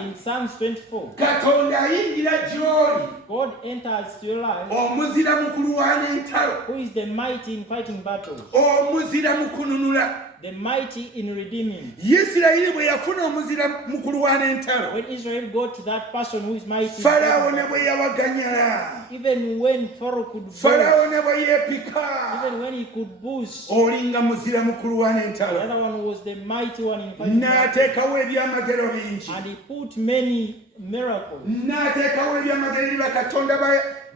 In Psalms 24, Katonda ayingira gy'oli. God enters to your life. Omuzira mu kulwana entalo. Who is the mighty in fighting battles? Omuzira mu kununula. The mighty in redeeming. Isirayiri bwe yafuna omuzira mu kulwana entalo. When Israel got to that person who is mighty, Farao ne bwe yawaganyala. even when Pharaoh could boast, Farao ne bwe yeepika. even when he could boast, Olinga muzira mu kulwana the entalo. other one was the mighty one in fighting battles. N'ateekawo ebyamagero bingi. And he put many miracles. N'ateekawo ebyamagero eri bakatonda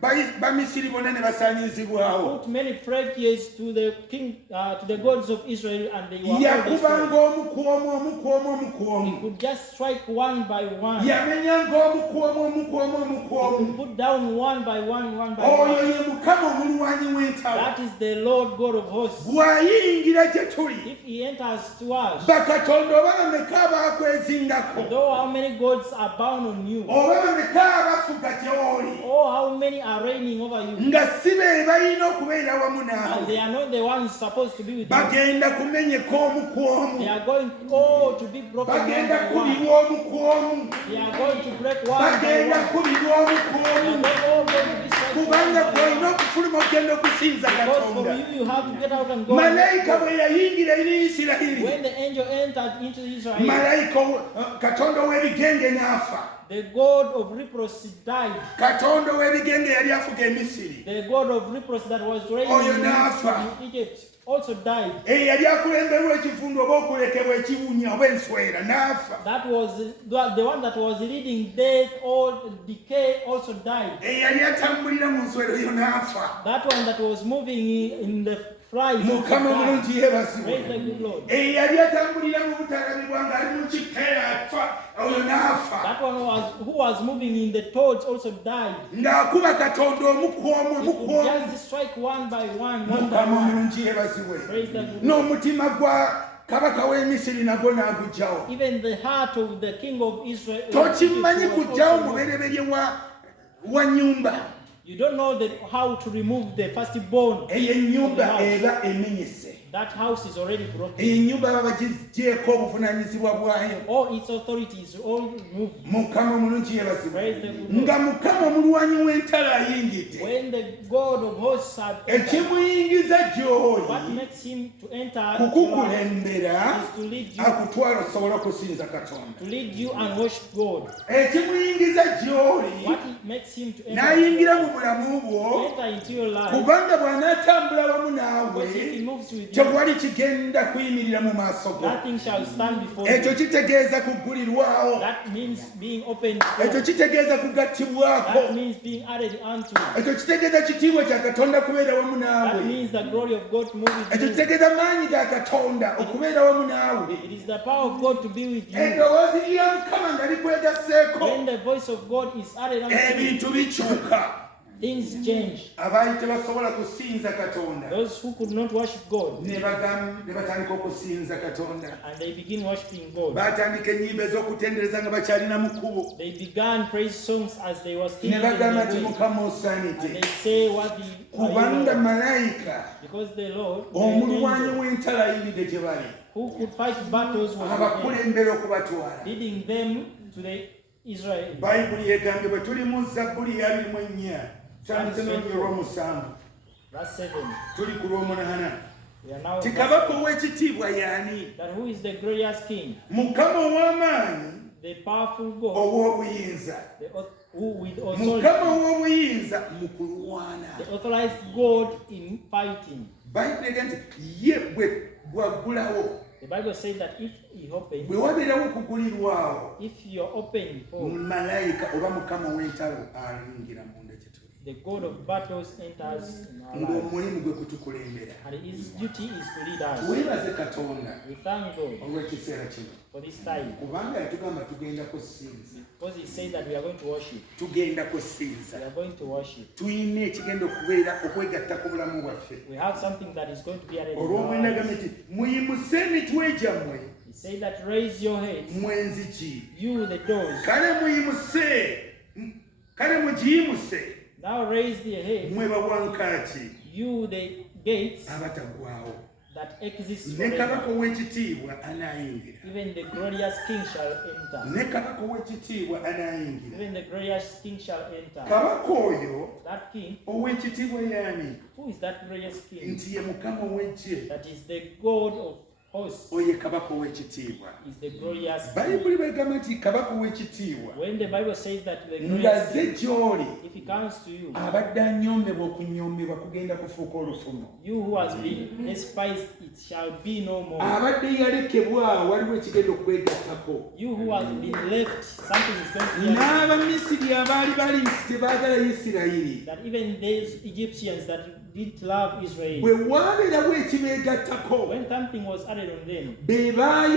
Bamisiri bonna ne basaanyizibwawo. Put many prayers to the to the gods of Israel, and they were all Yakubanga destroyed. omukuomu. He could just strike one by one. Yamenyanga omukuomu. He could put down one by one. Oyo ye Mukama omulwanyi w'entalo. That is the Lord God of hosts. Bw'ayingira gye tuli. If he enters to us, Bakatonda oba bameka abaakwezingako. though how many gods are bound on you, Oba bameka abafuga gy'oli. or how many are reigning over you, Nga si be balina okubeera wamu and naawe. they are not the ones supposed to be with you. Bagenda kumenyeka omukuomu. They are going all to be broken one Bagenda by one. kubibwa omukuomu. They are going to break one by Bagenda one. kubibwa omukuomu. And they all going to be struck Kubanga one by gw'olina one. okufuluma ogenda okusinza Because for Katonda. you, you have to get out and go. Malayika bwe yayingira eri Isirayiri. When the angel entered into Israel, Malayika Katonda w'ebigenge n'afa. the god of leprosy died. Katonda w'ebigenge yali afuga e Misiri. The god of leprosy that was reigning Oyo n'afa. in Egypt also died. Yali akulemberwa ekifundo oba okulekebwa ekibunya oba enswera n'afa. That was the one that was leading death or decay also died. Yali atambulira mu nswera oyo n'afa. That one that was moving in the flies also Mukama died. omulungi yeebazibwe. Praise the good Lord. Yali atambulira mu butalabibwa ng'ali mu kikeera afa oyo n'afa. That one who was moving in the toads also died. Ng'akuba Katonda omukuomu He could just strike one by one by Mukama one. omulungi yeebazibwe. Praise the good Lord. N'omutima gwa kabaka w'e Misiri nagwo n'agugyawo. Even the heart of the king of Israel. Tokimanyi was kuggyawo also moved. mubereberye wa nnyumba. You don't know how to remove the firstborn. Eyo ennyumba eba emenyese. That house is already broken. Eyo ennyumba baba bagiggyeko obuvunaanyizibwa bwayo. All its authorities all removed. Mukama omulungi yeebazibwe. Praise the good Lord. Nga Mukama omulwanyi w'entalo ayingidde. When the God of hosts had entered, Ekimuyingiza gy'oli what makes him to enter kukukulembera is to lead you, akutwala osobole okusinza Katonda. to lead you and worship God. Ekimuyingiza gy'oli What makes him to enter, n'ayingira mu bulamu bwo enter into your life, kubanga bw'anaatambula wamu naawe because if he moves with you, tewali kigenda kuyimirira mu maaso go. nothing shall stand before Ekyo you. kitegeeza kuggulirwawo. That means being opened Ekyo for. kitegeeza kugattibwako. That means being added unto. Ekyo kitegeeza kitiibwa kya Katonda kubeera wamu That naawe. means the glory of God to move with Ekyo you. kitegeeza maanyi ga Katonda okubeera wamu naawe. It is the power of God to be with you. Eddoboozi lya Mukama nga likwegasseeko, When the voice of God is added unto you, ebintu bikyuka. things change. Abaali tebasobola kusinza Katonda Those who could not worship God, ne batandika okusinza Katonda. and they begin worshiping God. Baatandika ennyimba ez'okutendereza nga bakyalina mu kkubo. They began praise songs as they were still Ne in the bagamba nti way. Mukama And osaanidde. they say, "Worthy are you, Kubanga Lord?" malayika Because the Lord, the omulwanyi angel, w'entalo ayimiridde gye bali. who could fight battles, was with Abakulembera okubatwala. them, leading them to the Israel. Bayibuli yegambye bwe tuli mu Zabbuli ya 24 olw'omusanvu Verse 7. tuli ku lw'omunaana. We are now Ti kabaka ow'ekitiibwa y'ani? that who is the glorious King, Mukama ow'amaanyi the powerful God, ow'obuyinza. who with authority, Mukama ow'obuyinza mu kulwana. the authorized God in fighting. Bayibuli ega nti ye bwe bwaggulawo. The Bible says that if he opens, Bwe wabeerawo okugulirwawo, if you're open for malayika oba Mukama w'entalo ayingira munda gye tuli. the God of battles enters in our lives, Ng'omulimu gwe kutukulembera. and his duty is to lead us. Weebaze Katonda We thank God olw'ekiseera kino. for this time, Kubanga yatugamba tugenda kusinza. because he says that we are going to worship. Tugenda We kusinza. are going to worship. Tuyina ekigenda okubeera okwegatta ku bulamu bwaffe. We have something that is going to be added in our Olw'omwenda agambye lives. nti muyimuse emitwe gyammwe He said that raise your heads, mmwe enzigi. you the doors. Kale mugiyimuse Now raise your heads, mmwe bawankaaki you the gates, abatagwawo. that exists ne forever. kabaka ow'ekitiibwa anaayingira, Even the glorious king shall enter. ne kabaka ow'ekitiibwa anaayingira. Even the glorious king shall enter. Kabaka oyo That king, ow'ekitiibwa y'ani? who is that glorious king? Nti ye Mukama ow'eggye, That is the God of hosts, oyo ye kabaka ow'ekitiibwa. is the glorious king. Bayibuli bagamba nti kabaka ow'ekitiibwa When the Bible says that the ng'azze glorious king, gy'oli if he comes to you, abadde anyoomebwa okunyoomebwa kugenda kufuuka olufumo. you who has been despised, it shall be no more. Abadde yalekebwa waliwo ekigenda okwegattako. You who has been left, something is going to happen. N'Abamisiri abaali bali nti tebaagala Isirayiri, That even these Egyptians that didn't love Israel, bwe waabeerawo ekibeegattako, when something was added on them, be baaya